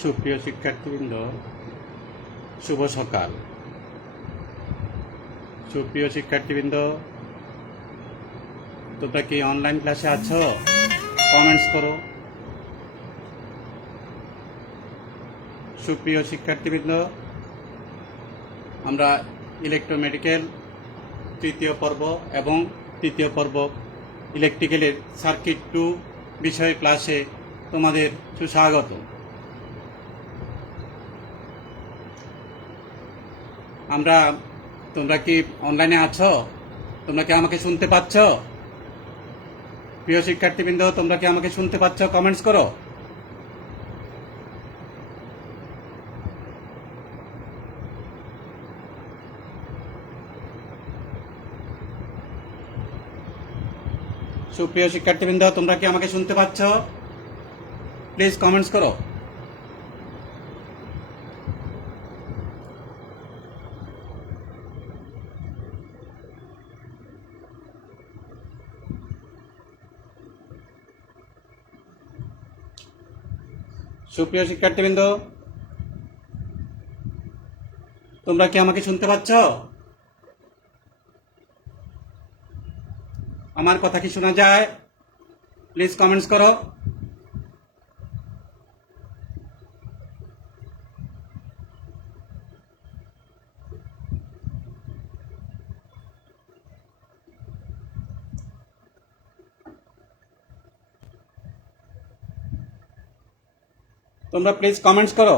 সুপ্রিয় শিক্ষার্থীবৃন্দ, শুভ সকাল। সুপ্রিয় শিক্ষার্থীবৃন্দ, তোমরা কি অনলাইন ক্লাসে আছো? কমেন্টস করো। সুপ্রিয় শিক্ষার্থীবৃন্দ, আমরা ইলেকট্রোমেডিক্যাল তৃতীয় পর্ব এবং তৃতীয় পর্ব ইলেকট্রিক্যালের সার্কিট 2 বিষয়ের ক্লাসে তোমাদের সুস্বাগত। তোমরা কি অনলাইনে আছো? তোমরা কি আমাকে শুনতে পাচ্ছ? প্রিয় শিক্ষার্থীবৃন্দ, তোমরা কি আমাকে শুনতে পাচ্ছ? কমেন্টস করো। সুপ্রিয় শিক্ষার্থীবৃন্দ, তোমরা কি আমাকে শুনতে পাচ্ছ? প্লিজ কমেন্টস করো। সুপ্রিয় শিক্ষার্থীবৃন্দ, তোমরা কি আমাকে শুনতে পাচ্ছ? আমার কথা কি শোনা যায়? প্লিজ কমেন্টস করো। তোমরা প্লিজ কমেন্টস করো।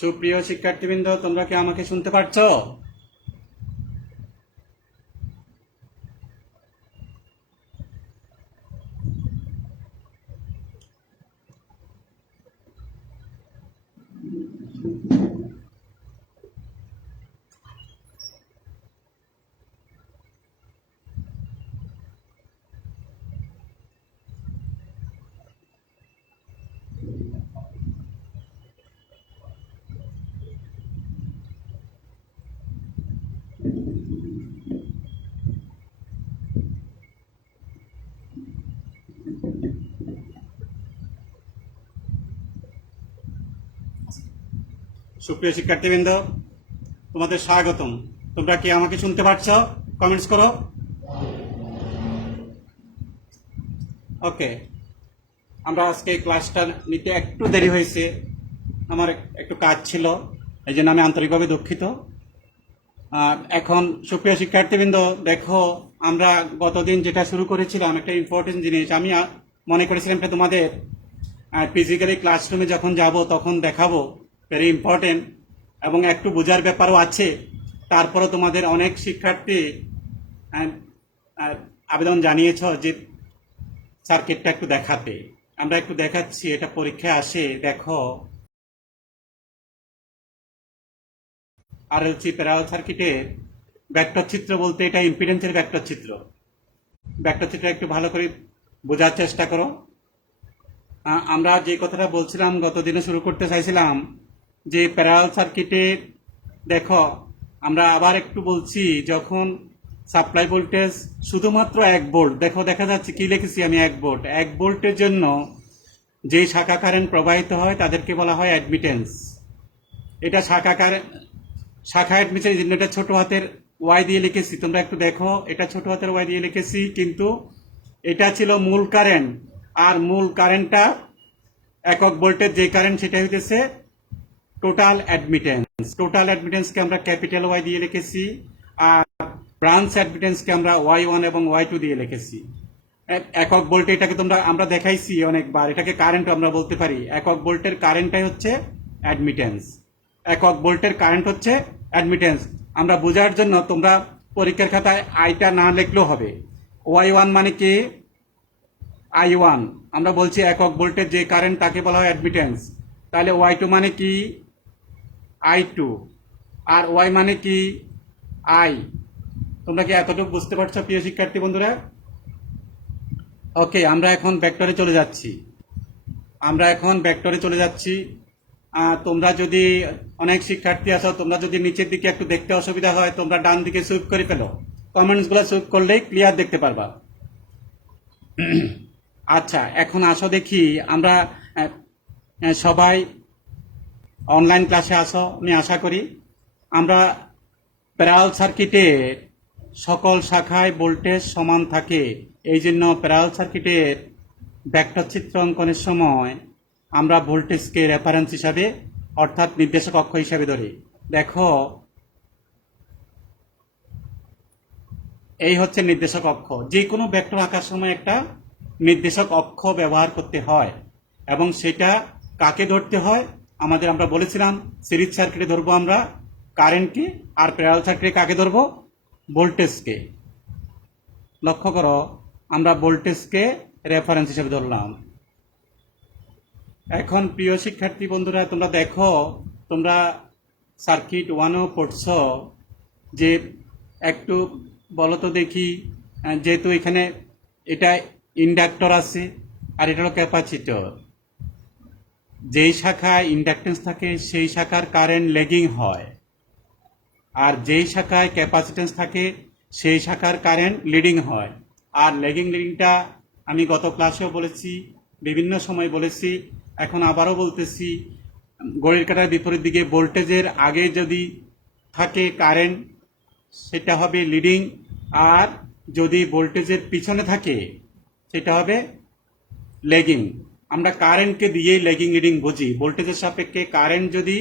সুপ্রিয় শিক্ষার্থীবৃন্দ, তোমরা কি আমাকে শুনতে পাচ্ছ? সুপ্রিয় শিক্ষার্থীবৃন্দ, তোমাদের স্বাগতম। তোমরা কি আমাকে শুনতে পাচ্ছ? কমেন্টস করো। ওকে, আমরা আজকে ক্লাসটা নিতে একটু দেরি হয়েছে, আমার একটু কাজ ছিল, এই জন্য আমি আন্তরিকভাবে দুঃখিত। এখন সুপ্রিয় শিক্ষার্থীবৃন্দ, দেখো, আমরা গতদিন যেটা শুরু করেছিলাম, একটা ইম্পর্টেন্ট জিনিস আমি মনে করেছিলাম যে তোমাদের ফিজিক্যালি ক্লাসরুমে যখন যাব তখন দেখাবো, ভেরি ইম্পর্টেন্ট, এবং একটু বোঝার ব্যাপারও আছে। তারপরে তোমাদের অনেক শিক্ষার্থী আবেদন জানিয়েছ যে সার্কিটটা একটু দেখাতে। আমরা একটু দেখাচ্ছি, এটা পরীক্ষায় আসে। দেখো, আরএলসি প্যারালাল সার্কিটের ভেক্টর চিত্র বলতে এটা ইম্পিডেন্সের ভেক্টর চিত্র। ভেক্টর চিত্র একটু ভালো করে বোঝার চেষ্টা করো। আমরা যে কথাটা বলছিলাম, গতদিনে শুরু করতে চাইছিলাম যে প্যারালাল সার্কিটে দেখো, আমরা আবার একটু বলছি, যখন সাপ্লাই ভোল্টেজ শুধুমাত্র 1 ভোল্ট, দেখো দেখা যাচ্ছে কি লিখেছি আমি, 1 ভোল্ট, 1 ভোল্টের জন্য যে শাখা কারেন্ট প্রবাহিত হয় তাদেরকে বলা হয় অ্যাডমিটেন্স। এটা শাখা অ্যাডমিটেন্স, এটা ছোট হাতের ওয়াই দিয়ে লিখেছি, তোমরা একটু দেখো, এটা ছোট হাতের ওয়াই দিয়ে লিখেছি, কিন্তু এটা ছিল মূল কারেন্ট। আর মূল কারেন্টটা একক ভোল্টের যে কারেন্ট, সেটা হইতেছে টোটাল অ্যাডমিটেন্স। টোটাল অ্যাডমিটেন্সকে আমরা ক্যাপিটাল ওয়াই দিয়ে লিখেছি, আর ব্রাঞ্চ অ্যাডমিটেন্সকে আমরা Y1 এবং Y2 দিয়ে লিখেছি। একক ভোল্টে এটাকে আমরা দেখাইছি অনেকবার, এটাকে কারেন্ট আমরা বলতে পারি। একক ভোল্টের কারেন্টটাই হচ্ছে অ্যাডমিটেন্স। একক ভোল্টের কারেন্ট হচ্ছে অ্যাডমিটেন্স। আমরা বোঝার জন্য তোমরা পরীক্ষার খাতায় আইটা না লিখলেও হবে। Y1 মানে কি? I1, আমরা বলছি একক ভোল্টের যে কারেন্ট তাকে বলা হয় অ্যাডমিটেন্স। তাহলে Y2 মানে কি? I2। আর Y মানে কি? I। তোমরা কি এতটুকু বুঝতে পারছো প্রিয় শিক্ষার্থী বন্ধুরা? ওকে, আমরা এখন ভেক্টরে চলে যাচ্ছি। তোমরা যদি অনেক শিক্ষার্থী আছো, তোমরা যদি নিচের দিকে একটু দেখতে অসুবিধা হয়, তোমরা ডান দিকে সুইপ করে ফেলো। কমেন্টসগুলো চেক করলেই ক্লিয়ার দেখতে পারবা। আচ্ছা, এখন আসো দেখি আমরা সবাই অনলাইন ক্লাসে আসো, আমি আশা করি। আমরা প্যারালাল সার্কিটে সকল শাখায় ভোল্টেজ সমান থাকে, এই জন্য প্যারালাল সার্কিটের ভেক্টর চিত্র অঙ্কনের সময় আমরা ভোল্টেজকে রেফারেন্স হিসাবে অর্থাৎ নির্দেশক অক্ষ হিসাবে ধরি। দেখো, এই হচ্ছে নির্দেশক অক্ষ। যে কোনো ভেক্টর আঁকার সময় একটা নির্দেশক অক্ষ ব্যবহার করতে হয়, এবং সেটা কাকে ধরতে হয় আমরা বলেছিলাম সিরিজ সার্কিটে ধরবো আমরা কারেন্টকে, আর প্যারালাল সার্কিটে কাকে ধরবো? ভোল্টেজকে। লক্ষ্য করো, আমরা ভোল্টেজকে রেফারেন্স হিসেবে ধরলাম। এখন প্রিয় শিক্ষার্থী বন্ধুরা, তোমরা দেখো, তোমরা সার্কিট 1ও পড়ছো, যে একটু বলো তো দেখি, যেহেতু এখানে এটা ইন্ডাক্টর আছে আর এটা হলো ক্যাপাসিটর, যেই শাখায় ইন্ডাকটেন্স থাকে সেই শাখার কারেন্ট লেগিং হয়, আর যেই শাখায় ক্যাপাসিটেন্স থাকে সেই শাখার কারেন্ট লিডিং হয়। আর লিডিংটা আমি গত ক্লাসেও বলেছি, বিভিন্ন সময় বলেছি, এখন আবারও বলতেছি, ঘড়ির কাঁটার বিপরীত দিকে ভোল্টেজের আগে যদি থাকে কারেন্ট, সেটা হবে লিডিং, আর যদি ভোল্টেজের পিছনে থাকে সেটা হবে লেগিং। আমরা কারেন্টকে দিয়েই লেগিং লিডিং বুঝি। ভোল্টেজের সাপেক্ষে কারেন্ট যদি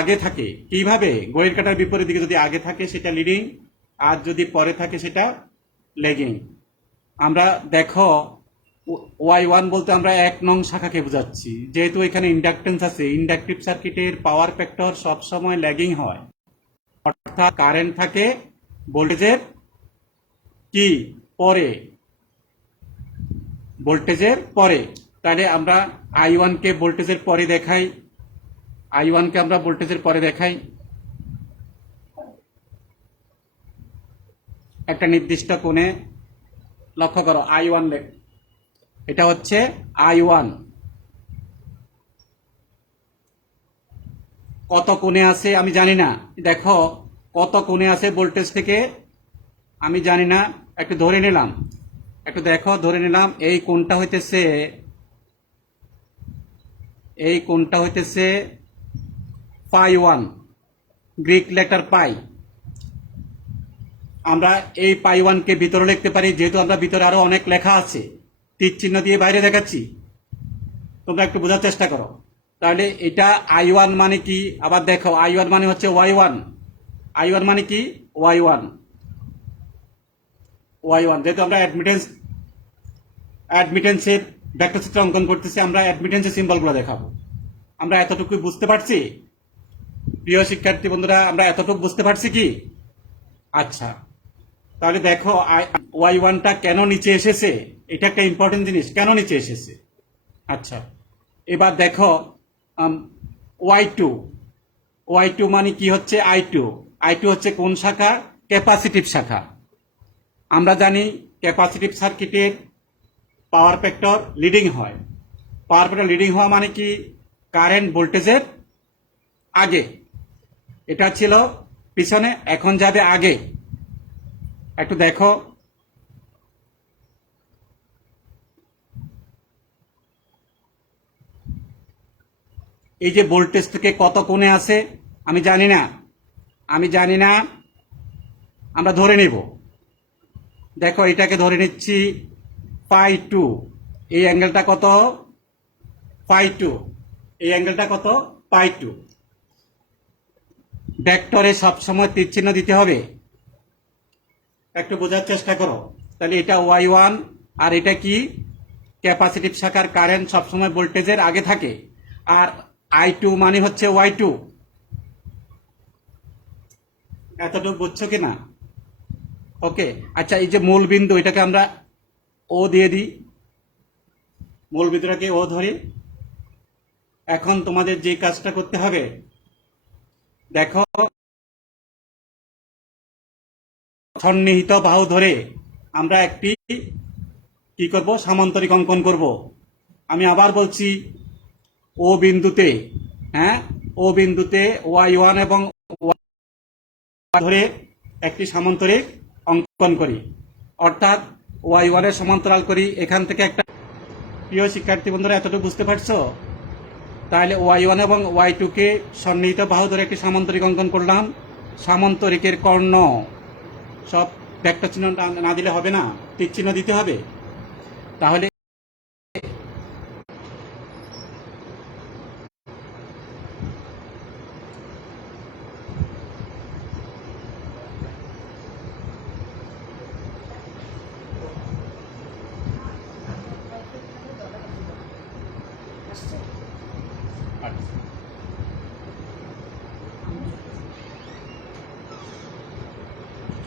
আগে থাকে, কিভাবে? ঘড়ির কাঁটার বিপরীত দিকে যদি আগে থাকে সেটা লিডিং, আর যদি পরে থাকে সেটা লেগিং। আমরা দেখো, Y1 বলতে আমরা 1 নং শাখাকে বোঝাচ্ছি, যেহেতু এখানে ইন্ডাকটেন্স আছে। ইন্ডাকটিভ সার্কিটের পাওয়ার ফ্যাক্টর সবসময় ল্যাগিং হয়, অর্থাৎ কারেন্ট থাকে ভোল্টেজের কি পরে, ভোল্টেজের পরে। তাহলে আমরা I1 কে ভোল্টেজের পরে দেখাই, I1 কে আমরা ভোল্টেজের পরে দেখাই একটা নির্দিষ্ট কোণে। লক্ষ্য করো, I1 এটা হচ্ছে I1, কত কোণে আছে আমি জানি না। দেখো, কত কোণে আছে ভোল্টেজ থেকে আমি জানি না, একটু ধরে নিলাম, একটু দেখো, ধরে নিলাম এই কোণটা হইতেছে পাই1, গ্রিক লেটার পাই। আমরা এই পাই1 কে ভিতরে লিখতে পারি, যেহেতু আমরা ভিতরে আরো অনেক লেখা আছে, তীর চিহ্ন দিয়ে বাইরে দেখাচ্ছি, তোমরা একটু বোঝার চেষ্টা করো। তাহলে এটা I1 মানে কি? আবার দেখো, I1 মানে হচ্ছে Y1, I1 মানে কি? Y1, যেহেতু আমরা অ্যাডমিটেন্সের ভেক্টর চিত্র অঙ্কন করতেছি, আমরা অ্যাডমিটেন্সের সিম্বলগুলো দেখাবো। আমরা এতটুকু বুঝতে পারছি প্রিয় শিক্ষার্থী বন্ধুরা? আমরা এতটুকু বুঝতে পারছি কি? আচ্ছা, তাহলে দেখো Y1টা কেন নিচে এসেছে, এটা একটা ইম্পর্টেন্ট জিনিস, কেন নিচে এসেছে। আচ্ছা, এবার দেখো Y2 মানে কি হচ্ছে? I2 হচ্ছে কোন শাখা? ক্যাপাসিটিভ শাখা। আমরা জানি ক্যাপাসিটিভ সার্কিটের পাওয়ার ফ্যাক্টর লিডিং হয়। পাওয়ার ফ্যাক্টর লিডিং হওয়া মানে কি? কারেন্ট ভোল্টেজের আগে। এটা ছিল পিছনে, এখন যাবে আগে। একটু দেখো, এই যে ভোল্টেজ থেকে কত কোণে আছে আমি জানি না, আমরা ধরে নেব। দেখো, এটাকে ধরে নিচ্ছি π2, এই অ্যাঙ্গেলটা কত? π2, এই অ্যাঙ্গেলটা কত? π2। ভেক্টরে সবসময় তীর চিহ্ন দিতে হবে, একটু বোঝার চেষ্টা করো। তাহলে এটা Y1, আর এটা কি? ক্যাপাসিটিভ শাখার কারেন্ট সবসময় ভোল্টেজের আগে থাকে, আর I2 মানে হচ্ছে Y2। এতটুকু বুঝছো কিনা? ওকে, আচ্ছা, এই যে মূল বিন্দু, এটাকে আমরা ও দিয়ে দিই, মূল বিন্দুটাকে ও ধরি। এখন তোমাদের যে কাজটা করতে হবে, দেখো, সন্নিহিত বাহু ধরে আমরা একটি কি করব? সামান্তরিক অঙ্কন করব। আমি আবার বলছি, ও বিন্দুতে, ও বিন্দুতে Y1 এবং Y ধরে একটি সামান্তরিক অঙ্কন করি, অর্থাৎ y1 সমান্তরাল করি। এখান থেকে একটা, প্রিয় শিক্ষার্থী বন্ধুরা এতটুকু বুঝতে পারছো? তাহলে y1 এবং y2 কে সন্নিহিত বাহু ধরে একটি সামান্তরিক অঙ্কন করলাম। সামান্তরিকের কর্ণ সব ভেক্টর চিহ্ন না দিলে হবে না, তীর চিহ্ন দিতে হবে। তাহলে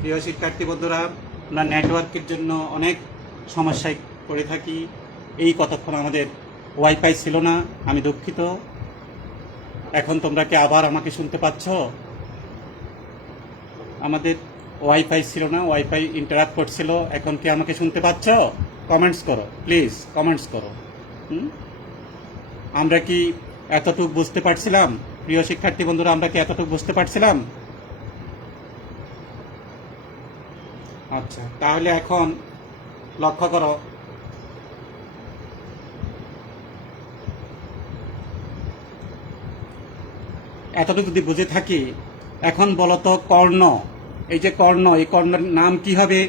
প্রিয় শিক্ষার্থী বন্ধুরা, আমরা নেটওয়ার্কের জন্য অনেক সমস্যায় পড়ে থাকি। এই কতক্ষণ আমাদের ওয়াইফাই ছিল না, আমি দুঃখিত। এখন তোমরা কি আবার আমাকে শুনতে পাচ্ছ? আমাদের ওয়াইফাই ছিল না, ওয়াইফাই ইন্টারাপ্ট করছিল। এখন কি আমাকে শুনতে পাচ্ছ? কমেন্টস করো প্লিজ, কমেন্টস করো। আমরা কি এতটুকু বুঝতে পারছিলাম? প্রিয় শিক্ষার্থী বন্ধুরা, আমরা কি এতটুকু বুঝতে পারছিলাম? আচ্ছা, তাহলে এখন লক্ষ্য করো, এতটুকু যদি বুঝে থাকি, এখন বলো তো কর্ণ, এই যে কর্ণ, এই কর্ণের নাম কি হবে?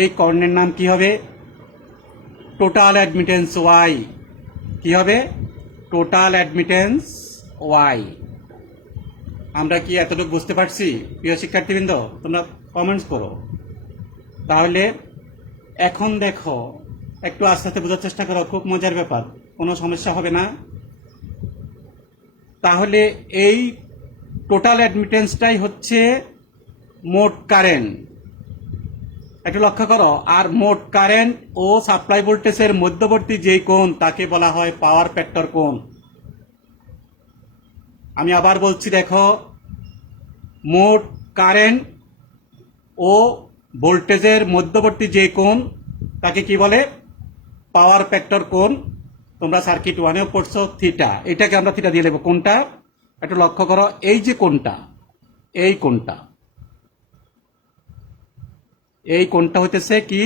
এই কর্ণের নাম কি হবে? Total admittance Y. কি হবে? Total admittance Y. আমরা কি এতটুকু বুঝতে পারছি? প্রিয় শিক্ষার্থীবৃন্দ, তোমরা কমেন্টস করো। তাহলে এখন দেখো, একটু আস্তে আস্তে বোঝার চেষ্টা করো, খুব মজার ব্যাপার, কোনো সমস্যা হবে না। তাহলে এই টোটাল অ্যাডমিটেন্সটাই হচ্ছে মোট কারেন্ট। একটু লক্ষ্য করো, আর মোট কারেন্ট ও সাপ্লাই ভোল্টেজের মধ্যবর্তী যেই কোণ তাকে বলা হয় পাওয়ার ফ্যাক্টর কোণ। আমি আবার বলছি, দেখো, মোট কারেন্ট ও ভোল্টেজের মধ্যবর্তী যে কোণ তাকে কি বলে? পাওয়ার ফ্যাক্টর কোণ। তোমরা সার্কিট 1-এও পড়ছো, থিটা। এটাকে আমরা থিটা দিয়ে নেব। কোনটা? একটু লক্ষ্য করো, এই যে কোণটা, এই কোণটা, এই কোণটা হইতেছে কি?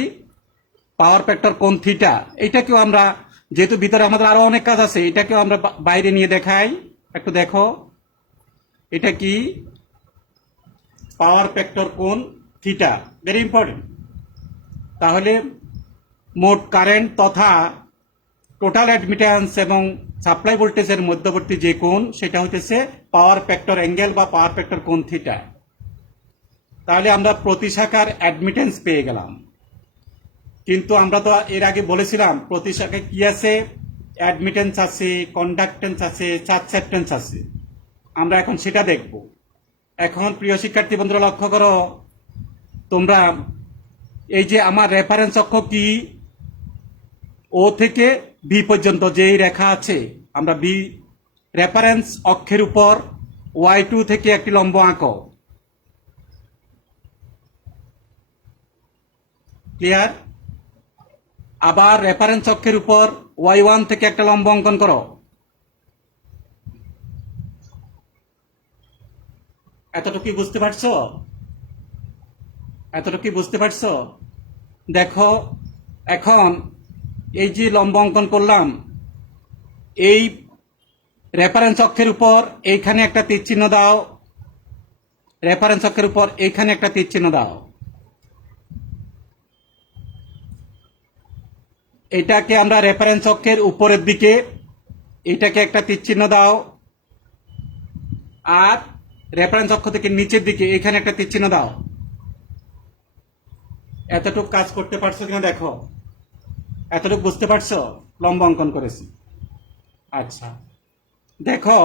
পাওয়ার ফ্যাক্টর কোণ থিটা। এইটাকেও আমরা, যেহেতু ভিতরে আমাদের আরো অনেক কাজ আছে, এটাকেও আমরা বাইরে নিয়ে দেখাই। একটু দেখো, এটা কি? পাওয়ার ফ্যাক্টর কোণ থিটা, ভেরি ইম্পর্টেন্ট। তাহলে মোট কারেন্ট তথা টোটাল অ্যাডমিটেন্স এবং সাপ্লাই ভোল্টেজের মধ্যবর্তী যে কোণ, সেটা হচ্ছে পাওয়ার ফ্যাক্টর অ্যাঙ্গেল বা পাওয়ার ফ্যাক্টর কোণ থিটা। তাহলে আমরা প্রতি শাখার অ্যাডমিটেন্স পেয়ে গেলাম। কিন্তু আমরা তো এর আগে বলেছিলাম প্রতি শাখায় কি আছে? অ্যাডমিটেন্স আছে, কন্ডাক্টেন্স আছে, সাসেপ্টেন্স আছে। আমরা এখন সেটা দেখব। এখন প্রিয় শিক্ষার্থী বন্ধুরা লক্ষ্য করো, তোমরা এই যে আমার রেফারেন্স অক্ষ কি? ও থেকে বি পর্যন্ত যেই রেখা আছে, আমরা বি রেফারেন্স অক্ষের উপর y2 থেকে একটি লম্ব আঁকো। ক্লিয়ার? আবার রেফারেন্স অক্ষের উপর y1 থেকে একটা লম্ব অঙ্কন করো। এতটুকু বুঝতে পারছো? এতটুকু বুঝতে পারছো? দেখো, এখন এই যে লম্ব অঙ্কন করলাম, এই রেফারেন্স অক্ষের উপর এইখানে একটা তীর চিহ্ন দাও, রেফারেন্স অক্ষের উপর এইখানে একটা তীর চিহ্ন দাও। এটাকে আমরা রেফারেন্স অক্ষের উপরের দিকে, এটাকে একটা তীর চিহ্ন দাও। আর রেফারেন্স অক্ষ থেকে নিচের দিকে এখানে একটা তীর চিহ্ন দাও। এতটুকু কাজ করতে পারছো কিনা দেখো, এতটুকু বুঝতে পারছো? লম্ব অঙ্কন করেছি। আচ্ছা, দেখো,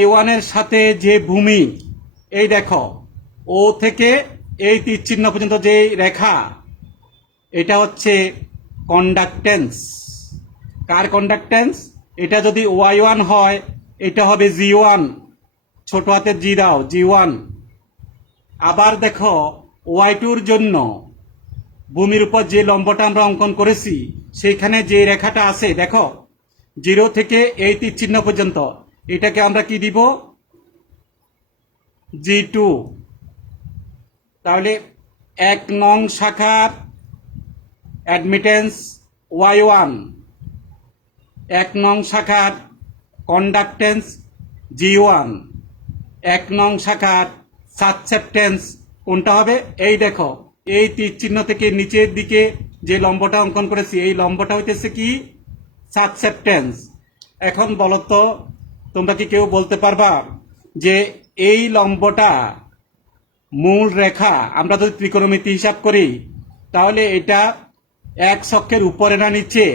y1 এর সাথে যে ভূমি, এই দেখো, ও থেকে এই তীর চিহ্ন পর্যন্ত যে রেখা, এটা হচ্ছে কন্ডাক্টেন্স। কার কন্ডাক্টেন্স? এটা যদি y1 হয়, এটা হবে g1, ছোট হাতের জি দাও, g1। আবার দেখো, y2-র জন্য ভূমির উপর যে লম্বটা আমরা অঙ্কন করেছি, সেইখানে যে রেখাটা আছে, দেখো, 0 থেকে এই তীর চিহ্ন পর্যন্ত, এটাকে আমরা কি দিব? g2। তাহলে 1 নং শাখার অ্যাডমিটেন্স Y1, 1 নং শাখার কন্ডাক্টেন্স G1, 1 নং শাখার সাসেপ্টেন্স কোনটা হবে? এই দেখো, এই তীর চিহ্ন থেকে নিচের দিকে যে লম্বটা অঙ্কন করেছি, এই লম্বটা হইতেছে কি? সাসেপ্টেন্স। এখন বলো তো, তোমরা কি কেউ বলতে পারবা যে এই লম্বটা মূল রেখা আমরা যদি ত্রিকোণমিতি হিসাব করি তাহলে এটা এক অক্ষের উপরে না নিচে?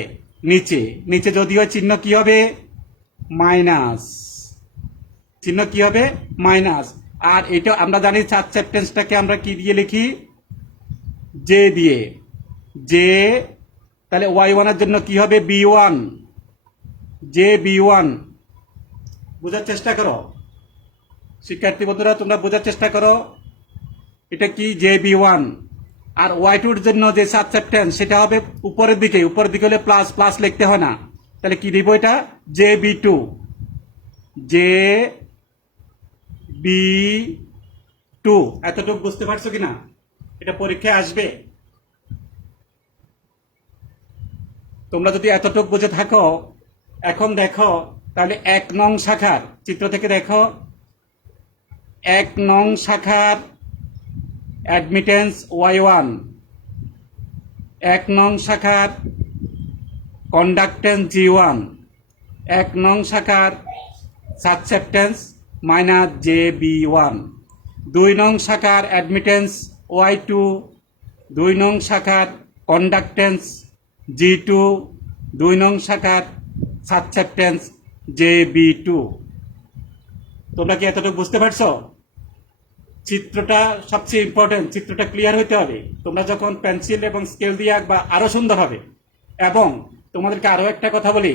নিচে। নিচে যদি হয় চিহ্ন কি হবে? মাইনাস। চিহ্ন কি হবে? মাইনাস। আর এটা আমরা জানি সাসেপ্টেন্সটাকে আমরা কি দিয়ে লিখি? জে দিয়ে। জে, তাহলে Y1 এর জন্য কি হবে? B1, J B1। বোঝার চেষ্টা করো শিক্ষার্থী বন্ধুরা, তোমরা বোঝার চেষ্টা করো, এটা কি? J B1। আর Y2 এর জন্য যে সাসেপ্টেন্স সেটা হবে উপরের দিকে। উপরের দিকে হলে প্লাস, প্লাস লিখতে হয় না, তাহলে কি দিব? এটা জে B2। J B2। এতটুকু বুঝতে পারছো কিনা? এটা পরীক্ষায় আসবে। তোমরা যদি এতটুকু বুঝে থাকো, এখন দেখো তাহলে 1 নং শাখার চিত্র থেকে দেখো, 1 নং শাখার অ্যাডমিটেন্স Y1, 1 নং শাখার কন্ডাক্টেন্স G1, 1 নং শাখার সাসেপ্টেন্স মাইনাস জে B1, 2 নং শাখার অ্যাডমিটেন্স Y2, 2 নং শাখার কন্ডাক্টেন্স G2, 2 নং শাখার সাসেপ্টেন্স জে B2। তোমরা কি এতটুকু বুঝতে পারছো? চিত্রটা সবচেয়ে ইম্পর্টেন্ট, চিত্রটা ক্লিয়ার হইতে হবে। তোমরা যখন পেন্সিল এবং স্কেল দিয়ে আঁকবা আরো সুন্দর হবে। এবং তোমাদেরকে আরো একটা কথা বলি,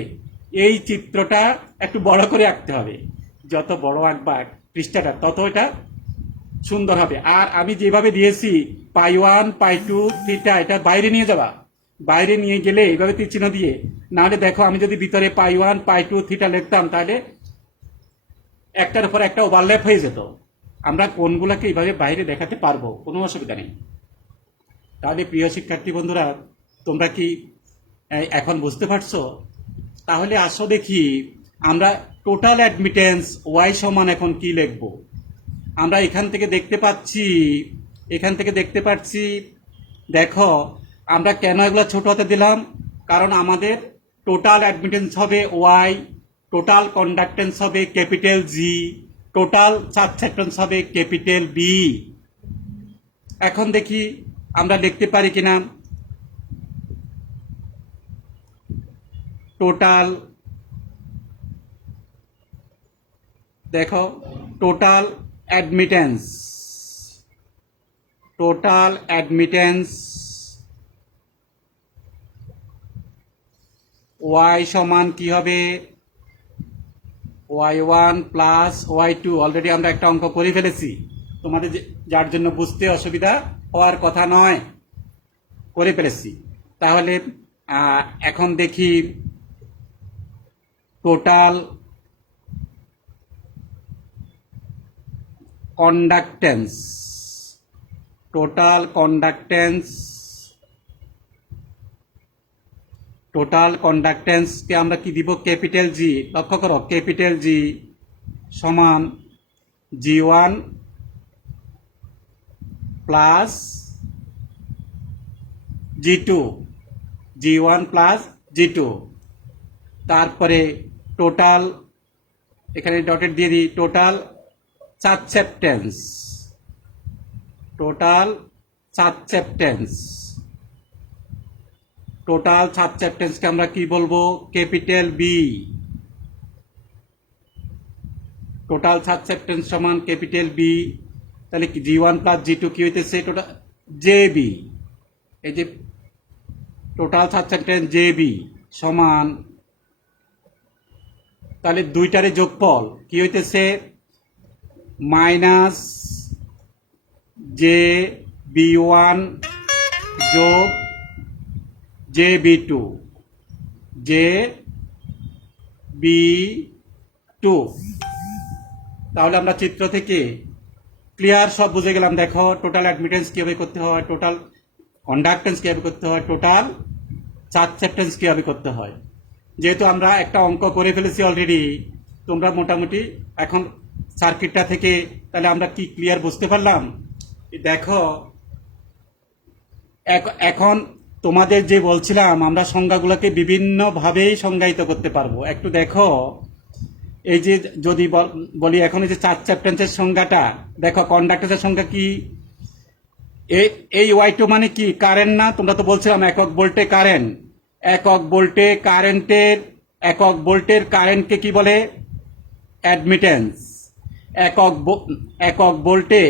এই চিত্রটা একটু বড় করে আঁকতে হবে। যত বড় আঁকবা পৃষ্ঠাটা তত এটা সুন্দর হবে। আর আমি যেভাবে দিয়েছি π1, π2, θ, এটা বাইরে নিয়ে যাবা। বাইরে নিয়ে গেলে এইভাবে তীর চিহ্ন দিয়ে, নাহলে দেখো আমি যদি ভিতরে π1, π2, θ লিখতাম তাহলে একটার উপর একটা ওভারল্যাপ হয়ে যেত। আমরা কোনগুলোকে এইভাবে বাইরে দেখাতে পারবো, কোনো অসুবিধা নেই। তাহলে প্রিয় শিক্ষার্থী বন্ধুরা, তোমরা কি এখন বুঝতে পারছো? তাহলে আসো দেখি আমরা টোটাল অ্যাডমিটেন্স Y সমান এখন কি লিখব। আমরা এখান থেকে দেখতে পাচ্ছি, দেখো আমরা কেন এগুলো ছোট হাতে দিলাম? কারণ আমাদের টোটাল অ্যাডমিটেন্স হবে Y, টোটাল কন্ডাক্টেন্স হবে ক্যাপিটাল G, টোটাল সাসেপ্টেন্স হবে ক্যাপিটাল B। এখন দেখি আমরা লিখতে পারি কিনা। টোটাল, দেখো টোটাল অ্যাডমিটেন্স Y সমান কি হবে? Y1 plus Y2। অলরেডি আমরা একটা অঙ্ক করে ফেলেছি, তোমাদের যার জন্য বুঝতে অসুবিধা হওয়ার কথা নয়, করে ফেলেছি। তাহলে এখন দেখি টোটাল কন্ডাক্টেন্স, টোটাল কন্ডাক্টেন্সকে আমরা কি দিব? Capital G। লক্ষ্য করো, ক্যাপিটাল G সমান G1 plus G2, G1 plus G2। তারপরে টোটাল, এখানে ডটেড দিয়ে দিই, টোটাল সাসেপ্টেন্সকে আমরা কি বলবো? Capital B। টোটাল সাসেপ্টেন্স সমান ক্যাপিটাল B। তাহলে কি G1 প্লাস G2 কি হইতেছে? Total JB। এই যে টোটাল সাসেপ্টেন্স JB সমান, তাহলে দুইটারে যোগফল কি হইতেছে? মাইনাস JB1 যোগ JB2, JB2। তাহলে আমরা চিত্র থেকে ক্লিয়ার, সব বুঝে গেলাম। দেখো টোটাল অ্যাডমিটেন্স কিভাবে করতে হয়, টোটাল কন্ডাক্টেন্স কিভাবে করতে হয়, টোটাল সাসেপ্টেন্স কিভাবে করতে হয়। যেহেতু আমরা একটা অঙ্ক করে ফেলেছি অলরেডি, তোমরা মোটামুটি এখন সার্কিটটা থেকে তাহলে আমরা কি ক্লিয়ার বুঝতে পারলাম। দেখো এখন তোমাদের যে বলছিলাম আমরা সংজ্ঞাগুলোকে বিভিন্নভাবেই সংজ্ঞায়িত করতে পারবো। একটু দেখো, এই যে যদি বলি এখন এই যে সাসেপ্টেন্সের সংজ্ঞাটা দেখো, কন্ডাক্টেন্সের সংজ্ঞা কি, এই ওয়াই2 মানে কি, কারেন্ট না? তোমরা তো বলছিলাম একক ভোল্টে কারেন্ট, একক ভোল্টে কারেন্টের, একক ভোল্টের কারেন্টকে কি বলে? অ্যাডমিটেন্স। একক ভোল্টে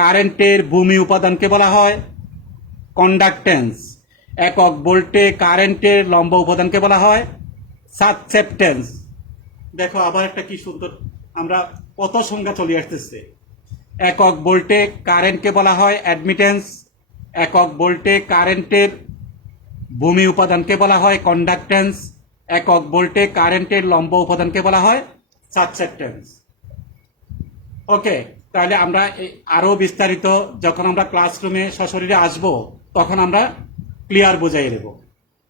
কারেন্টের ভূমি উপাদানকে বলা হয় কন্ডাক্টেন্স। একক ভোল্টে কারেন্টের লম্ব উপাদানকে বলা হয় সাসেপ্টেন্স। দেখো আবার একটা কি সুন্দর, আমরা কত সংজ্ঞা চলে আসতেছে। একক ভোল্টে কারেন্টকে বলা হয় অ্যাডমিটেন্স, একক ভোল্টে কারেন্টের ভূমি উপাদানকে বলা হয় কন্ডাক্টেন্স, একক ভোল্টে কারেন্টের লম্ব উপাদানকে বলা হয় সাসেপ্টেন্স। ওকে, তাহলে আমরা আরো বিস্তারিত যখন আমরা ক্লাসরুমে সশরীরে আসব তখন আমরা ক্লিয়ার বুঝাই দেব।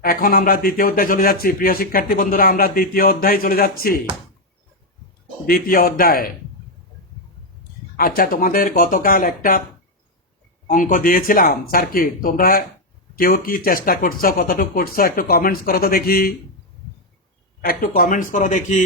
এখন আমরা দ্বিতীয় অধ্যায়ে চলে যাচ্ছি। প্রিয় শিক্ষার্থী বন্ধুরা, আমরা দ্বিতীয় অধ্যায়ে চলে যাচ্ছি। দ্বিতীয় অধ্যায়, আচ্ছা তোমাদের গতকাল একটা অঙ্ক দিয়েছিলাম সার্কিট, তোমরা কেউ কি চেষ্টা করছো, কতটুকু করছো একটু কমেন্টস করো তো দেখি, একটু কমেন্টস করো দেখি।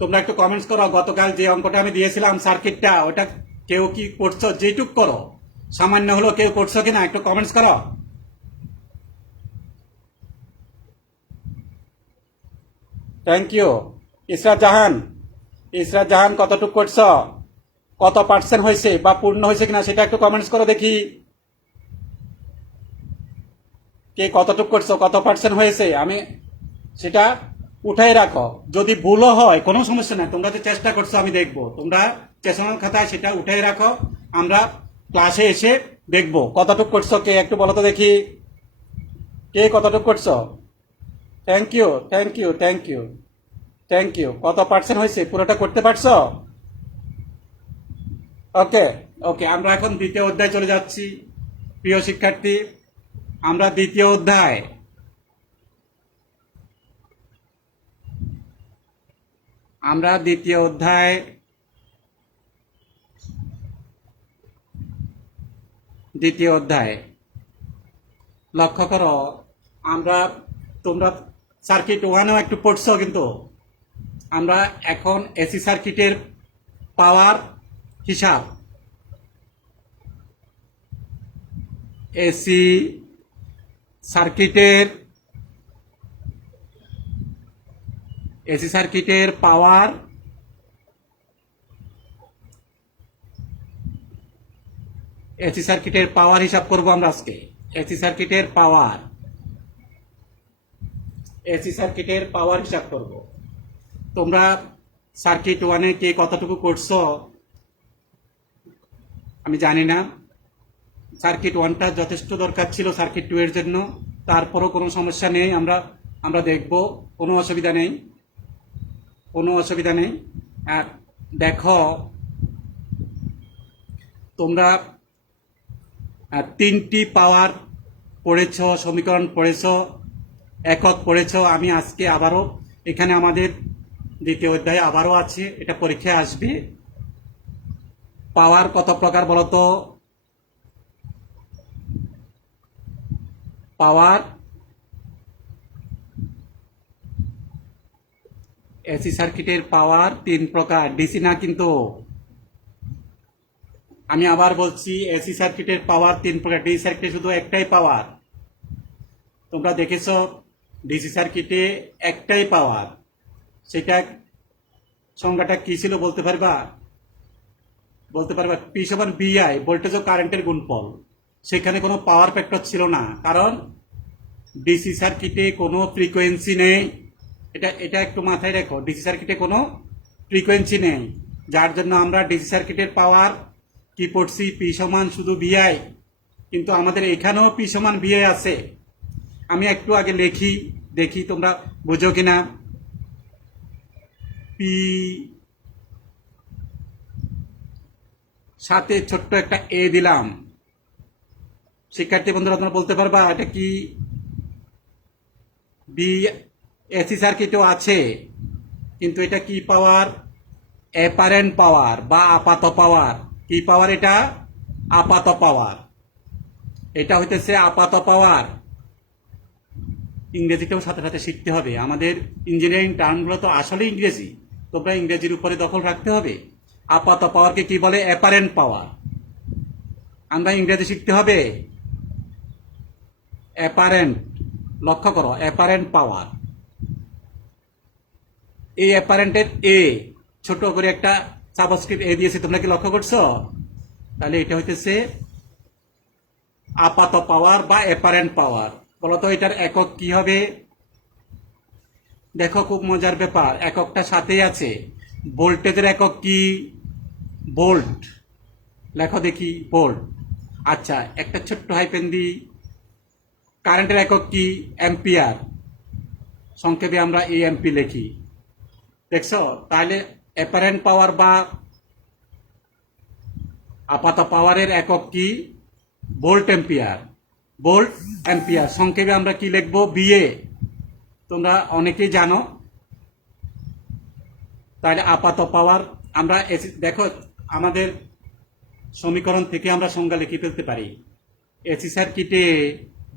তোমরা একটু কমেন্টস করো, গতকাল যে অঙ্কটা আমি দিয়েছিলাম সার্কিটটা, ওটা কেউ কি করছো? যেটুক করো, সামান্য হলো কেউ করছো কিনা একটু কমেন্টস করো। Thank you. ইসরাত জাহান, ইসরাত জাহান কতটুকু করছো, কত পার্সেন্ট হয়েছে বা পূর্ণ হয়েছে কিনা সেটা একটু কমেন্টস করো দেখি। কে কতটুকু করছো, কত পার্সেন্ট হয়েছে, আমি সেটা উঠাই রাখো। যদি ভুলও হয় কোনো সমস্যা নাই, তোমরা যে চেষ্টা করছো আমি দেখবো, তোমরা চেষ্টার খাতায় সেটা উঠাই রাখো, আমরা ক্লাসে এসে দেখবো কতটুকু করছো। কে একটু বলো তো দেখি, কে কতটুকু করছো। Thank you, thank you, thank you, thank you. কত পার্সেন্ট হয়েছে, পুরোটা করতে পারছো? ওকে, ওকে, আমরা এখন দ্বিতীয় অধ্যায়ে চলে যাচ্ছি। প্রিয় শিক্ষার্থী, আমরা দ্বিতীয় অধ্যায়, আমরা দ্বিতীয় অধ্যায়, দ্বিতীয় অধ্যায় লক্ষ্য করো, আমরা তোমরা সার্কিট ওয়ানেও একটু পড়ছো, কিন্তু আমরা এখন এসি সার্কিটের পাওয়ার হিসাব, এসি সার্কিটের, এসি সার্কিটের পাওয়ার, এসি সার্কিটের পাওয়ার হিসাব করব আমরা আজকে। এসি সার্কিটের পাওয়ার, এসি সার্কিটের পাওয়ার হিসাব করব। তোমরা সার্কিট ওয়ানে কে কতটুকু করছো আমি জানি না। সার্কিট ওয়ানটা যথেষ্ট দরকার ছিল সার্কিট টু এর জন্য, তারপরও কোনো সমস্যা নেই, আমরা দেখব, কোনো অসুবিধা নেই, কোনো অসুবিধা নেই। আর দেখো তোমরা তিনটি পাওয়ার পড়েছ, সমীকরণ পড়েছ, একক পড়েছ। আমি আজকে আবারও, এখানে আমাদের দ্বিতীয় অধ্যায়ে আবারও আছে, এটা পরীক্ষায় আসবে। পাওয়ার কত প্রকার বলতো? পাওয়ার, এসি সার্কিটের পাওয়ার তিন প্রকার, ডিসি না কিন্তু। আমি আবার বলছি, এসি সার্কিটের পাওয়ার তিন প্রকার, ডিসি সার্কিটে শুধু একটাই পাওয়ার। তোমরা দেখেছো ডিসি সার্কিটে একটাই পাওয়ার, সেটা সংজ্ঞাটা কি ছিল বলতে পারবা? বলতে পারবা পি সমান বিআই, ভোল্টেজ ও কারেন্টের গুণফল। সেখানে কোনো পাওয়ার ফ্যাক্টর ছিল না, কারণ ডিসি সার্কিটে কোনো ফ্রিকোয়েন্সি নেই। এটা এটা একটু মাথায় রেখো, ডিসি সার্কিটে কোনো ফ্রিকোয়েন্সি নেই, যার জন্য আমরা ডিসি সার্কিটের পাওয়ার কি পড়ছি, পি সমান শুধু বিআই, কিন্তু আমাদের এখানেও পি সমান ভি এ আছে। আমি একটু আগে লিখি, দেখি তোমরা বুঝো কিনা। পি সাথে ছোট্ট একটা এ দিলাম। শিক্ষার্থী বন্ধুরা তোমরা বলতে পারবা এটা কি? বি এসি সার্কিটও আছে, কিন্তু এটা কি পাওয়ার? অ্যাপারেন্ট পাওয়ার বা আপাত পাওয়ার। কি পাওয়ার এটা? আপাত পাওয়ার। এটা হইতেছে আপাত পাওয়ার। ইংরেজিটাও সাথে সাথে শিখতে হবে। আমাদের ইঞ্জিনিয়ারিং টার্মগুলো তো আসলে ইংরেজি, তোমরা ইংরেজির উপরে দখল রাখতে হবে। আপাত পাওয়ারকে কি বলে? Apparent power. আমরা ইংরেজি শিখতে হবে। অ্যাপারেন্ট, লক্ষ্য করো, অ্যাপারেন্ট পাওয়ার। এই অ্যাপারেন্টের এ ছোট করে একটা সাবস্ক্রিপ্ট এ দিয়েছে, তোমরা কি লক্ষ্য করছো? তাহলে এটা হইতেছে আপাত পাওয়ার বা অ্যাপারেন্ট পাওয়ার। বলতো এটার একক কি হবে? দেখো খুব মজার ব্যাপার, এককটা সাথেই আছে। ভোল্টেজের একক কি? ভোল্ট। লেখো দেখি, ভোল্ট। আচ্ছা, একটা ছোট্ট হাইপেন দি। কারেন্টের একক কি? অ্যাম্পিয়ার। সংক্ষেপে আমরা এএমপি লিখি। দেখছো? তাহলে অ্যাপারেন্ট পাওয়ার বা আপাত পাওয়ারের একক কি? Volt ampere. ভোল্ট অ্যাম্পিয়ার সংক্ষেপে আমরা কি লিখবো? বিএ। তোমরা অনেকেই জানো। তাহলে আপাত পাওয়ার আমরা দেখো আমাদের সমীকরণ থেকে আমরা সংজ্ঞা লিখে ফেলতে পারি। এসি সার্কিটে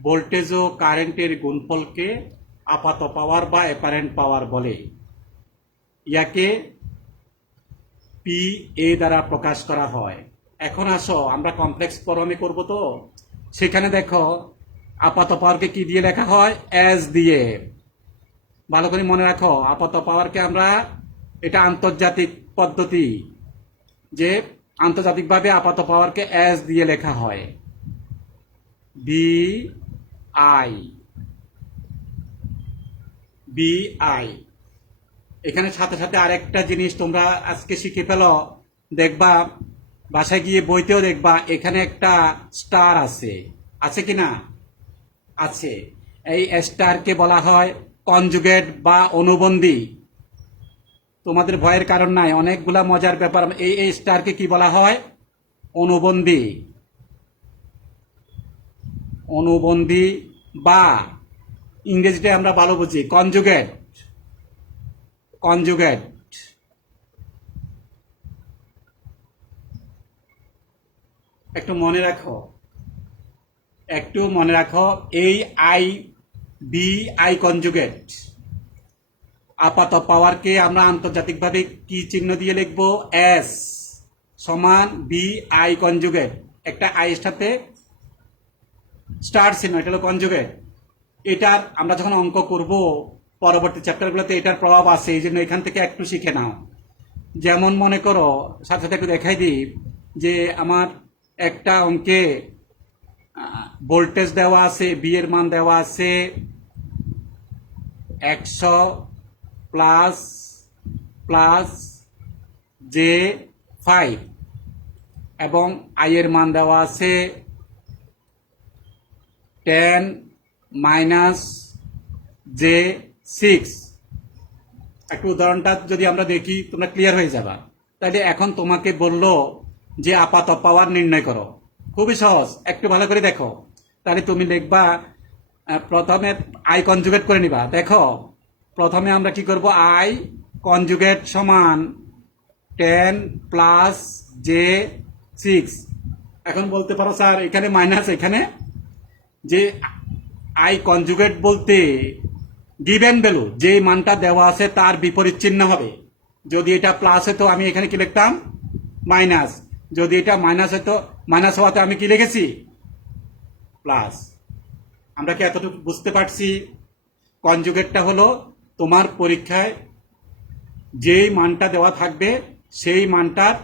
ভোল্টেজ ও কারেন্টের গুণফলকে আপাত পাওয়ার বা অ্যাপারেন্ট পাওয়ার বলে। ইয়াকে পি এ দ্বারা প্রকাশ করা হয়। এখন আসো আমরা কমপ্লেক্স ফর্মে করব, তো সেখানে দেখো আপাত পাওয়ারকে কি দিয়ে লেখা হয়? এস দিয়ে। ভালো করে মনে রাখো, আপাত পাওয়ারকে আমরা, এটা আন্তর্জাতিক পদ্ধতি যে আন্তর্জাতিকভাবে আপাত পাওয়ারকে এস দিয়ে লেখা হয়। V I, V I. এখানে সাথে সাথে আরেকটা জিনিস তোমরা আজকে শিখে ফেলো, দেখবা বাসায় গিয়ে বইতেও দেখবা এখানে একটা স্টার আছে। আছে কি না? আছে। এই স্টারকে বলা হয় কনজুগেট বা অনুবন্ধী। তোমাদের ভয়ের কারণ নাই, অনেকগুলা মজার ব্যাপার। এই স্টারকে কি বলা হয়? অনুবন্ধী। অনুবন্ধী বা ইংরেজিতে আমরা ভালো বুঝি কনজুগেট। কনজুগেট। একটু মনে রাখো, একটু মনে রাখো, এই আই, বি আই কনজুগেট। আপাত পাওয়ারকে আমরা আন্তর্জাতিকভাবে কি চিহ্ন দিয়ে লিখব? এস সমান বি আই কনজুগেট। একটা আই এর সাথে স্টার চিহ্ন, এটা হলো কনজুগেট। এটার আমরা যখন অঙ্ক করব পরবর্তী চ্যাপ্টারগুলোতে এটার প্রভাব আছে, এই জন্য এখান থেকে একটু শিখে নাও। যেমন মনে করো, সাথে সাথে একটু দেখাই দিই যে আমার একটা অঙ্কে ভোল্টেজ দেওয়া আছে, বি এর মান দেওয়া আছে 100 প্লাস প্লাস জে 5 এবং আই এর মান দেওয়া আছে 10 মাইনাস জে 6। একটু উদাহরণটা যদি আমরা দেখি তোমরা ক্লিয়ার হয়ে যাবা। তাহলে এখন তোমাকে বললো যে আপাত পাওয়ার নির্ণয় করো। খুবই সহজ, একটু ভালো করে দেখো। তাহলে তুমি লিখবা, প্রথমে আই কনজুগেট করে নিবা। দেখো প্রথমে আমরা কি করব? আই কনজুগেট সমান 10 প্লাস জে 6। এখন বলতে পারো স্যার এখানে মাইনাস, এখানে যে আই কনজুগেট বলতে গিভেন ভ্যালু যে মানটা দেওয়া আছে তার বিপরীত চিহ্ন হবে। যদি এটা প্লাস হতো আমি এখানে কি লিখতাম? মাইনাস। যদি এটা মাইনাস হতো, মাইনাস হওয়াতে আমি কি লিখেছি? প্লাস। আমরা কি এতটুকু বুঝতে পারছি? কনজুগেটটা হলো তোমার পরীক্ষায় যেই মানটা দেওয়া থাকবে সেই মানটার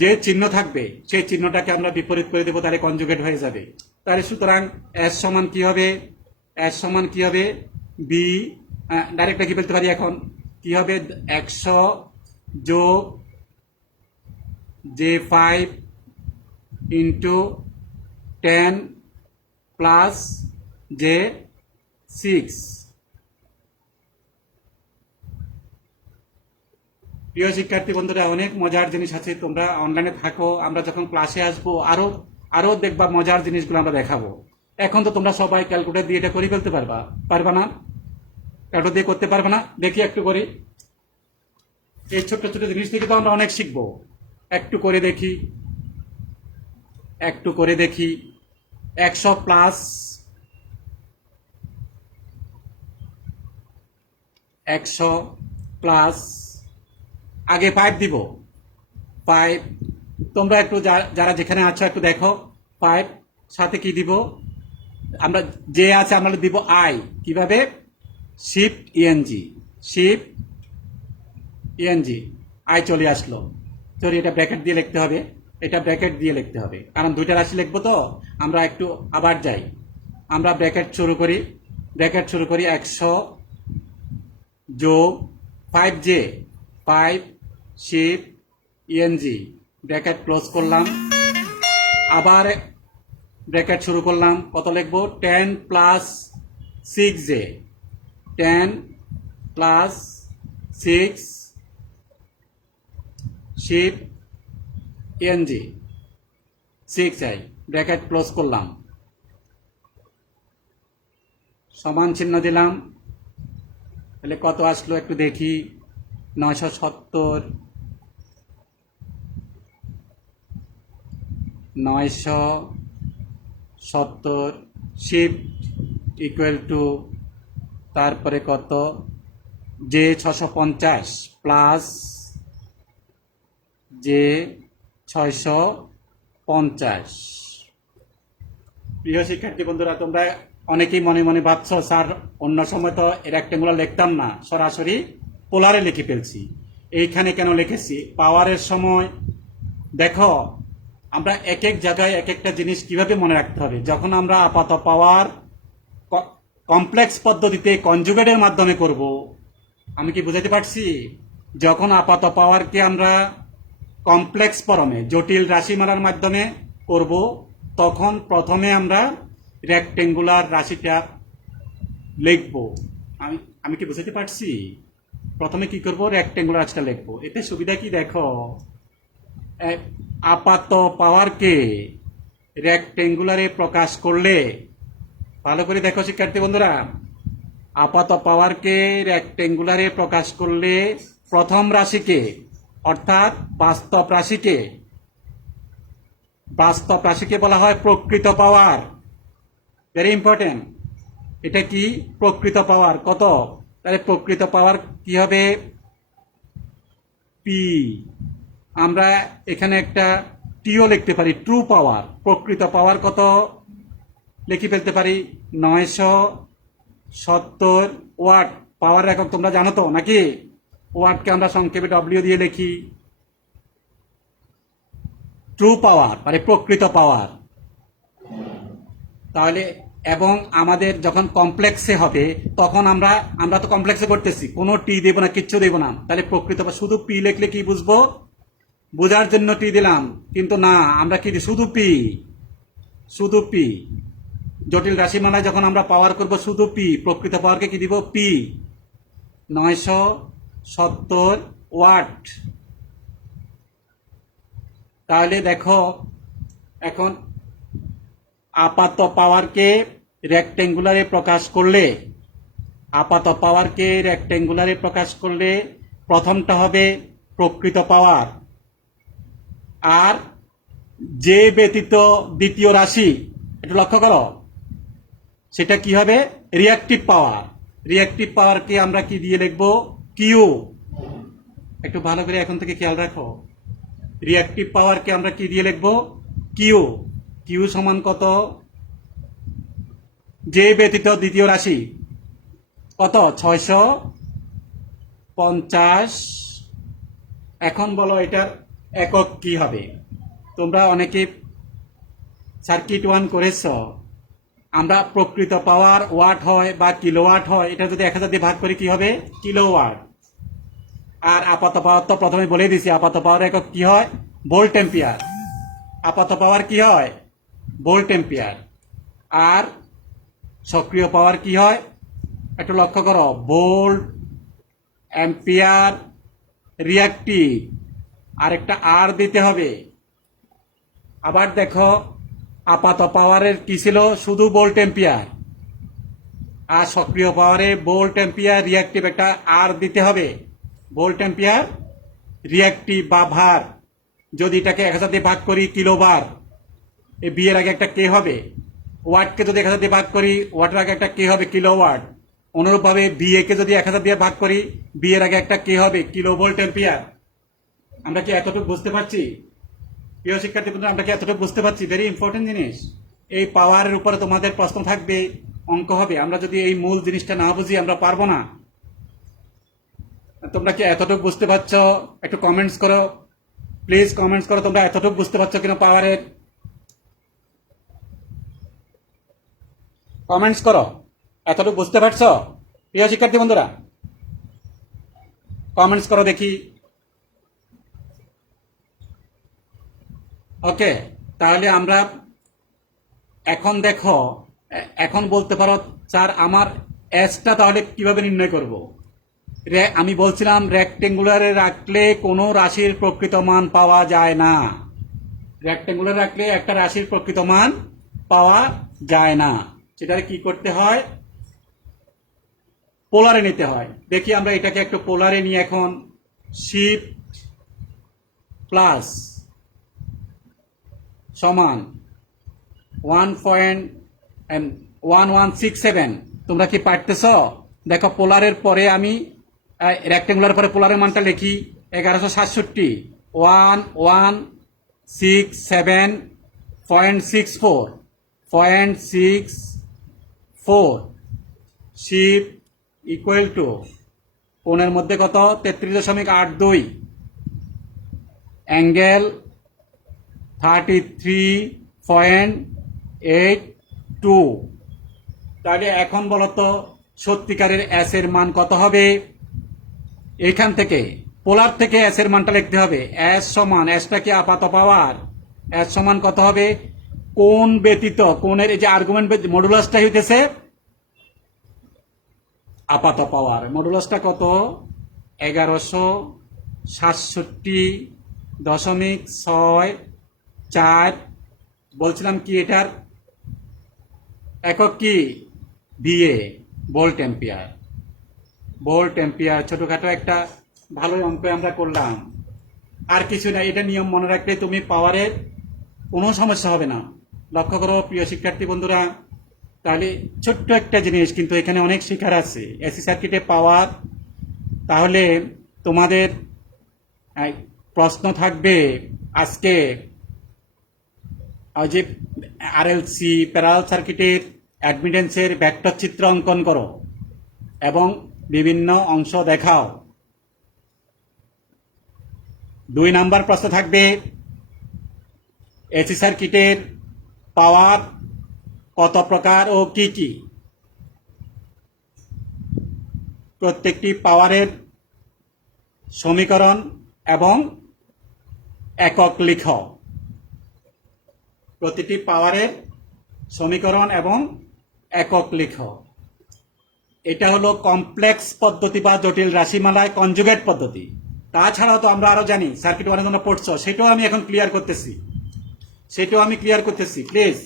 যে চিহ্ন থাকবে সেই চিহ্নটাকে আমরা বিপরীত করে দেবো, তাহলে কনজুগেট হয়ে যাবে। তাহলে সুতরাং এস সমান কি হবে? এস সমান কি হবে? বি, ডাইরেক্ট কি বলতে পারি এখন? কি হবে? 100 যোগ জে 5 ইন্টু 10 প্লাস জে 6। প্রিয় শিক্ষার্থী বন্ধুরা, অনেক মজার জিনিস আছে, তোমরা অনলাইনে থাকো, আমরা যখন ক্লাসে আসবো আরো আরো দেখবা মজার জিনিসগুলো আমরা দেখাবো। এখন তো তোমরা সবাই ক্যালকুলেটর দিয়ে এটা করে ফেলতে পারবা না? ক্যালকুলেটর দিয়ে করতে পারবে না? দেখি একটু করি। এই ছোট্ট ছোট জিনিস থেকে তো আমরা অনেক শিখবো। একটু করে দেখি 100 প্লাস 100 প্লাস আগে 5 দিব। 5 তোমরা একটু যারা যেখানে আছো একটু দেখো। 5 সাথে কি দিব? আমরা যে আছে আমরা দিব আই। কিভাবে? Shift ENG, shift ENG, I চলে আসলো। সরি, এটা ব্র্যাকেট দিয়ে লিখতে হবে, এটা ব্র্যাকেট দিয়ে লিখতে হবে, কারণ দুইটা রাশি লিখবো তো। আমরা একটু আবার যাই, আমরা ব্র্যাকেট শুরু করি 100 যোগ 5J, 5 shift ENG, bracket close করলাম, আবার ব্র্যাকেট শুরু করলাম। কত লিখবো? 10 plus 6J, 10 plus 6 shift ENG 6i, bracket close করলাম, সমান চিহ্ন দিলাম। তাহলে কত আসলো একটু দেখি। 970, 970 শিফট ইকুয়াল টু, তারপরে কত? যে 650 প্লাস যে 650। প্রিয় শিক্ষার্থী বন্ধুরা, তোমরা অনেকেই মনে মনে ভাবছো, স্যার অন্য সময় তো রেক্টেঙ্গুলার লিখতাম না, সরাসরি পোলারে লিখে ফেলছি, এইখানে কেন লিখেছি? পাওয়ারের সময় দেখো, আমরা এক এক জায়গায় এক একটা জিনিস কিভাবে মনে রাখতে হবে। যখন আমরা আপাত পাওয়ার কমপ্লেক্স পদ্ধতিতে কনজুগেটের মাধ্যমে করব, আমি কি বুঝাতে পারছি? যখন আপাত পাওয়ারকে আমরা কমপ্লেক্স ফর্মে জটিল রাশিমালার মাধ্যমে করব, তখন প্রথমে আমরা রেক্টেঙ্গুলার রাশিটা লিখব। আমি কি বুঝাতে পারছি? প্রথমে কি করব? রেক্টেঙ্গুলার রাশিটা লিখব। এতে সুবিধা কি দেখো, আপাত পাওয়ারকে রেক্টেঙ্গুলারে প্রকাশ করলে, ভালো করে দেখো শিক্ষার্থী বন্ধুরা, আপাত পাওয়ারকে রেক্টেঙ্গুলারে প্রকাশ করলে প্রথম রাশিকে, অর্থাৎ বাস্তব রাশিকে বলা হয় প্রকৃত পাওয়ার। Very important. এটা কি? প্রকৃত পাওয়ার। কত? তাহলে প্রকৃত পাওয়ার কি হবে? পি। আমরা এখানে একটা টিও লিখতে পারি, ট্রু পাওয়ার। প্রকৃত পাওয়ার কত লিখে ফেলতে পারি? 970 ওয়াট। পাওয়ার একক তোমরা জানো তো নাকি? ওয়াটকে আমরা সংক্ষেপে ডব্লিউ দিয়ে লিখি। ট্রু পাওয়ার মানে প্রকৃত পাওয়ার। তাহলে এবং আমাদের যখন কমপ্লেক্সে হবে, তখন আমরা তো কমপ্লেক্সে করতেছি, কোনো টি দেব না, কিচ্ছু দেব না। তাহলে প্রকৃত শুধু পি লিখলে কি বুঝবো? বোঝার জন্য টি দিলাম, কিন্তু না, আমরা কি শুধু পি। জটিল রাশিমালায় যখন আমরা পাওয়ার করব শুধু পি, প্রকৃত পাওয়ারকে কি দিব? পি। 970 ওয়াট। তাহলে দেখো, এখন আপাত পাওয়ারকে রেক্টেঙ্গুলারে প্রকাশ করলে প্রথমটা হবে প্রকৃত পাওয়ার, আর যে ব্যতীত দ্বিতীয় রাশি, একটু লক্ষ্য করো, সেটা কি হবে? রিঅ্যাক্টিভ পাওয়ার। রিঅ্যাক্টিভ পাওয়ারকে আমরা কি দিয়ে লিখব? কিউ। একটু ভালো করে এখন থেকে খেয়াল রাখো, রিঅ্যাক্টিভ পাওয়ারকে আমরা কি দিয়ে লিখব? কিউ। কিউ সমান কত? যে ব্যতীত দ্বিতীয় রাশি কত? 650। এখন বলো এটার একক কি হবে? তোমরা অনেকে সার্কিট 1 করেছ। আমরা প্রকৃত পাওয়ার ওয়াট হয় বা কিলোওয়াট হয়, এটা যদি 1000 দিয়ে ভাগ করি কি হবে? কিলোওয়াট। আর আপাত পাওয়ার তো প্রথমে বলে দিছি, আপাত পাওয়ার একক কি হয়? Volt ampere. আপাত পাওয়ার কি হয়? Volt ampere. আর সক্রিয় পাওয়ার কি হয় একটু লক্ষ্য করো, ভোল্ট অ্যাম্পিয়ার রিয়াক্টিভ, আর একটা আর দিতে হবে। আবার দেখো আপাত পাওয়ারের কি ছিল, শুধু ভোল্ট এম্পিয়ার, আর সক্রিয় পাওয়ারে ভোল্ট এম্পিয়ার রিয়াক্টিভ একটা আর দিতে হবে। ভোল্ট এম্পিয়ার রিয়াক্টিভ বা ভার, যদি এটাকে 1000 দিয়ে ভাগ করি কিলোবার, এই বি এর আগে একটা কে হবে। ওয়াটকে যদি 1000 দিয়ে ভাগ করি, ওয়াটের আগে একটা কে হবে কিলোওয়াট। অনুরূপভাবে বিএ কে যদি 1000 দিয়ে ভাগ করি, বি এর আগে একটা কে হবে কিলো ভোল্ট এম্পিয়ার। আমরা কি এতটুকু বুঝতে পারছি প্রিয় শিক্ষার্থী বন্ধুরা? আমরা কি এতটুকু বুঝতে পারছি? ভেরি ইম্পর্টেন্ট জিনিস। এই পাওয়ারের উপরে তোমাদের প্রশ্ন থাকবে, অঙ্ক হবে। আমরা যদি এই মূল জিনিসটা না বুঝি আমরা পারবো না। তোমরা কি এতটুকু বুঝতে পারছো? একটু কমেন্টস করো প্লিজ, কমেন্টস করো তোমরা এতটুকু বুঝতে পারছো কিনা পাওয়ারের। কমেন্টস করো এতটুকু বুঝতে পারছো প্রিয় শিক্ষার্থী বন্ধুরা? কমেন্টস করো দেখি। ওকে, তাহলে আমরা এখন দেখো, এখন বলতে পারো স্যার আমার এসটা তাহলে কিভাবে নির্ণয় করব? আমি বলছিলাম রেক্টেঙ্গুলারে রাখলে কোনো রাশির প্রকৃত মান পাওয়া যায় না। রেক্টেঙ্গুলার রাখলে একটা রাশির প্রকৃত মান পাওয়া যায় না। সেটা কি করতে হয়? পোলারে নিতে হয়। দেখি আমরা এটাকে একটু পোলারে নিয়ে এখন শিফট প্লাস সমান 1.1167। তোমরা কি পারতেছ? দেখো পোলারের পরে আমি রেক্টেঙ্গুলার পরে পোলারের মানটা লিখি 1167, 1167.64 শিফট ইকুয়াল টু কোণের মধ্যে কত 33.82, অ্যাঙ্গেল 33.82। তাহলে এখন বলতো সত্যিকারের এস এর মান কত হবে? এখান থেকে পোলার থেকে এস এর মানটা লিখতে হবে। এস সমান, এসটা কি আপাত পাওয়ার, এস সমান কত হবে? কোণ ব্যতীত, কোণের এই যে আর্গুমেন্ট মডুলাসটা হইতেছে আপাত পাওয়ার। মডুলাসটা কত? 1167.64। বলছিলাম কি এটার একক কি? VA, volt ampere. Volt ampere ছোটখাটো একটা ভালো অঙ্ক আমরা করলাম, আর কিছু না। এটা নিয়ম মনে রাখলে তুমি পাওয়ারের কোনো সমস্যা হবে না। লক্ষ্য করো প্রিয় শিক্ষার্থী বন্ধুরা, তাহলে ছোট্ট একটা জিনিস কিন্তু এখানে অনেক শেখার আছে। এসি সার্কিটে পাওয়ার, তাহলে তোমাদের প্রশ্ন থাকবে আজকে যে আরএলসি প্যারালাল সার্কিটের অ্যাডমিটেন্সের ভেক্টর চিত্র অঙ্কন করো এবং বিভিন্ন অংশ দেখাও। 2 নাম্বার প্রশ্ন থাকবে এসি সার্কিটের পাওয়ার কত প্রকার ও কি কি। প্রত্যেকটি পাওয়ারের সমীকরণ এবং একক লিখো। প্রতিটি পাওয়ারের সমীকরণ এবং একক লিখো। এটা হলো কমপ্লেক্স পদ্ধতি বা জটিল রাশিমালায় কনজুগেট পদ্ধতি। তাছাড়াও তো আমরা আরো জানি, সার্কিট ওয়ানে তোমরা পড়ছো, সেটাও আমি এখন ক্লিয়ার করতেছি। প্লিজ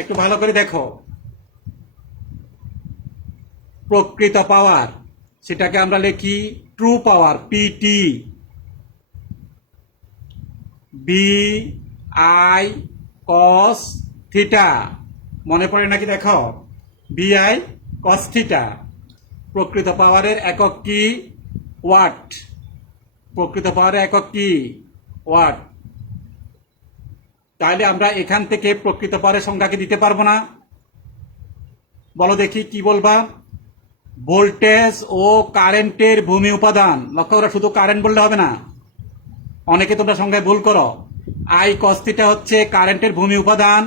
একটু ভালো করে দেখো। প্রকৃত পাওয়ার, সেটাকে আমরা লিখি true power, PT, V I cos theta. মনে পড়ে নাকি? দেখো, বি আই কস থিটা। প্রকৃত পাওয়ারের একক কি? ওয়াট। প্রকৃত পাওয়ারের একক কি? ওয়াট। তাহলে আমরা এখান থেকে প্রকৃত পাওয়ারের সংখ্যাকে দিতে পারবো না? বলো দেখি কি বলবা? ভোল্টেজ ও কারেন্টের ভূমি উপাদান। লক্ষ্য করা, শুধু কারেন্ট বললে হবে না, অনেকে তোমরা সংখ্যায় ভুল করো। আই কস থিটা হচ্ছে কারেন্টের ভূমি উপাদান,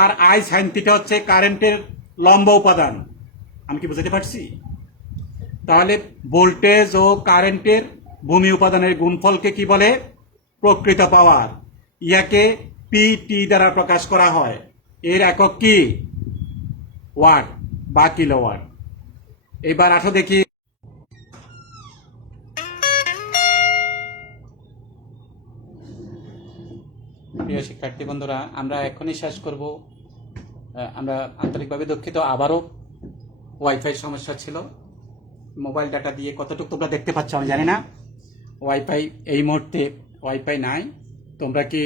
আর আই সাইন থিটা হচ্ছে কারেন্টের লম্ব উপাদান। আমি কি বুঝাতে পারছি? তাহলে ভোল্টেজ ও কারেন্টের ভূমি উপাদানের গুণফলকে কি বলে? প্রকৃত পাওয়ার। ইয়াকে পিটি দ্বারা প্রকাশ করা হয়। এর একক কি? ওয়াট বা কিলোওয়াট। এবার আসো দেখি। প্রিয় শিক্ষার্থী বন্ধুরা, আমরা এখনই শেষ করব। আমরা আন্তরিকভাবে দুঃখিত, আবারও ওয়াইফাই সমস্যা ছিল। মোবাইল ডাটা দিয়ে কতটুকু তোমরা দেখতে পাচ্ছ আমি জানি না। ওয়াইফাই এই মুহূর্তে ওয়াইফাই নাই। তোমরা কি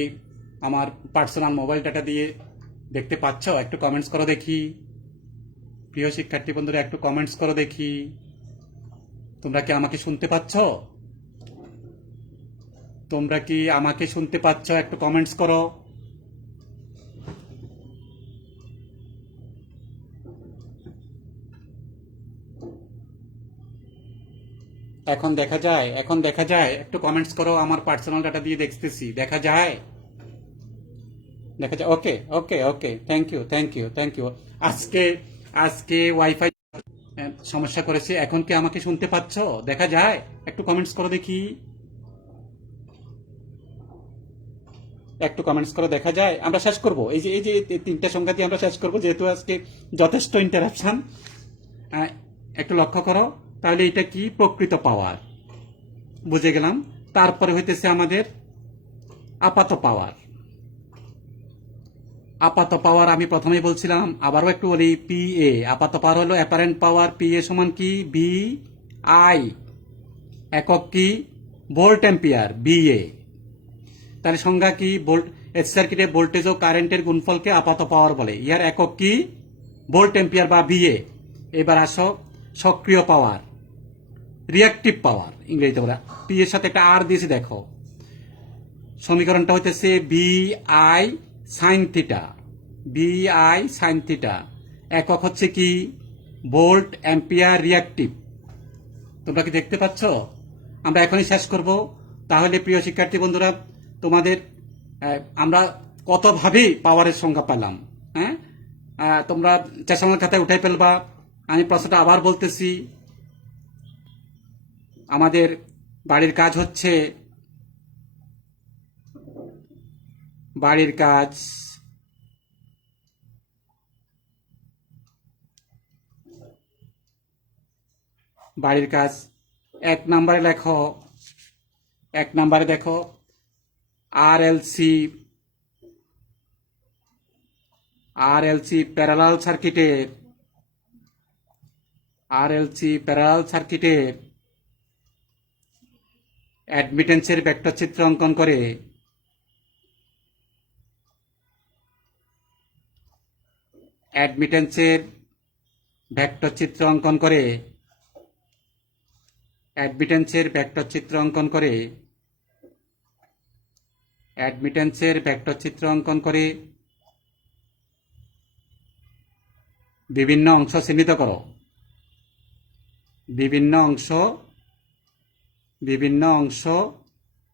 আমার পার্সোনাল মোবাইল ডাটা দিয়ে দেখতে পাচ্ছ? একটু কমেন্টস করো দেখি। প্রিয় শিক্ষার্থী বন্ধুরা, একটু কমেন্টস করো দেখি। তোমরা কি আমাকে শুনতে পাচ্ছ? তোমরা কি আমাকে শুনতে পাচ্ছ? একটু কমেন্টস করো। এখন দেখা যায়? এখন দেখা যায়? একটু কমেন্টস করো। আমার পার্সোনাল ডাটা দিয়ে দেখতেছি, দেখা যায়? দেখা যায়? Okay okay okay, thank you thank you thank you. আজকে আজকে ওয়াইফাই সমস্যা করেছে। এখন কি আমাকে শুনতে পাচ্ছ? দেখা যায়? একটু কমেন্টস করো দেখি। একটু কমেন্টস করো, দেখা যায়? আমরা শেষ করব। এই যে তিনটা সংখ্যা দিয়ে আমরা শেষ করব, যেহেতু আজকে যথেষ্ট ইন্টারাপশন। একটু লক্ষ্য করো। তাহলে এটা কি? প্রকৃত পাওয়ার, বুঝে গেলাম। তারপরে হইতেছে আমাদের আপাত পাওয়ার। আপাত পাওয়ার আমি প্রথমেই বলছিলাম, আবারও একটু বলি। পি এ, আপাত পাওয়ার হলো অ্যাপারেন্ট পাওয়ার। পি এ সমান কি? V I. একক কি? Volt ampere, V A. তাহলে সংজ্ঞা কি? এসি সার্কিটে ভোল্টেজ ও কারেন্টের গুণফলকে আপাত পাওয়ার বলে। ইয়ার একক কি? ভোল্ট অ্যাম্পিয়ার বা ভিএ। এবার আসো সক্রিয় পাওয়ার, রিয়াক্টিভ পাওয়ার ইংরেজিতে বলে। পি এর সাথে একটা আর দিয়েছি, দেখো। সমীকরণটা হইতেছে V I sine theta. V I sine theta. একক হচ্ছে কি? Volt ampere reactive. তোমরা কি দেখতে পাচ্ছ? আমরা এখনই শেষ করব। তাহলে প্রিয় শিক্ষার্থী বন্ধুরা, তোমাদের আমরা কতভাবেই পাওয়ারের সংজ্ঞা পেলাম। হ্যাঁ, তোমরা চেষ্টার খাতায় উঠাই ফেলবা। আমি প্রশ্নটা আবার বলতেছি। আমাদের বাড়ির কাজ হচ্ছে, বাড়ির কাজ বাড়ির কাজ 1 নম্বরে লেখো। 1 নম্বরে দেখো আরএলসি প্যারালাল সার্কিটের অ্যাডমিটেন্সের ভেক্টর চিত্র অঙ্কন করে অ্যাডমিটেন্সের ভেক্টর চিত্র অঙ্কন করে অ্যাডমিটেন্সের ভেক্টর চিত্র অঙ্কন করে অ্যাডমিটেন্সের ভেক্টর চিত্র অঙ্কন করে বিভিন্ন অংশ চিহ্নিত করো। বিভিন্ন অংশ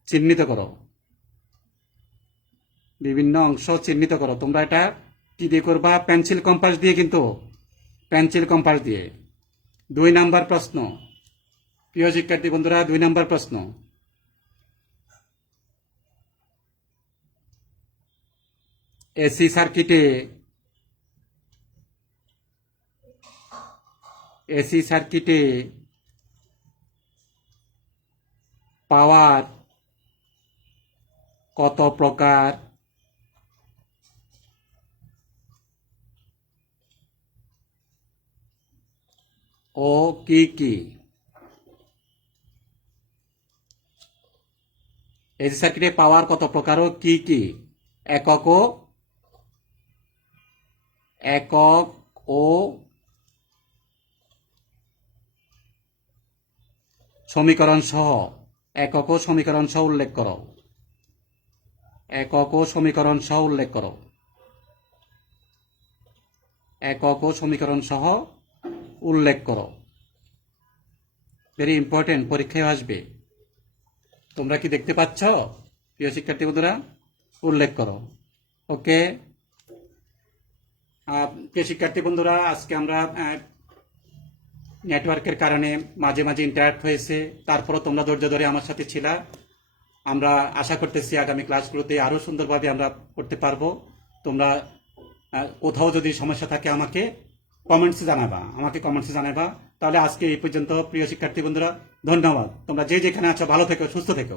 চিহ্নিত করো। বিভিন্ন অংশ চিহ্নিত করো। তোমরা এটা কি দিয়ে করবা? পেন্সিল কম্পাস দিয়ে, কিন্তু পেন্সিল কম্পাস দিয়ে। 2 নম্বর প্রশ্ন, প্রিয় শিক্ষার্থী বন্ধুরা, 2 নম্বর প্রশ্ন। এসি সার্কিটে পাওয়ার কত প্রকার ও কি কি? এসি সার্কিটে পাওয়ার কত প্রকার ও কি কি? একক ও সমীকরণ সহ, একক ও সমীকরণ সহ উল্লেখ করো। একক ও সমীকরণ সহ উল্লেখ করো। একক ও সমীকরণ সহ উল্লেখ করো। ভেরি ইম্পর্টেন্ট, পরীক্ষায় আসবে। তোমরা কি দেখতে পাচ্ছ? প্রিয় শিক্ষার্থী বন্ধুরা, উল্লেখ করো। ওকে। প্রিয় শিক্ষার্থী বন্ধুরা, আজকে আমরা নেটওয়ার্কের কারণে মাঝে মাঝে ইন্টারাপ্ট হয়েছে, তারপরও তোমরা ধৈর্য ধরে আমার সাথে ছিলা। আমরা আশা করতেছি আগামী ক্লাসগুলোতে আরও সুন্দরভাবে আমরা করতে পারবো। তোমরা কোথাও যদি সমস্যা থাকে আমাকে কমেন্টসে জানাবা। তাহলে আজকে এই পর্যন্ত, প্রিয় শিক্ষার্থী বন্ধুরা, ধন্যবাদ। তোমরা যে যেখানে আছো ভালো থেকো, সুস্থ থেকো।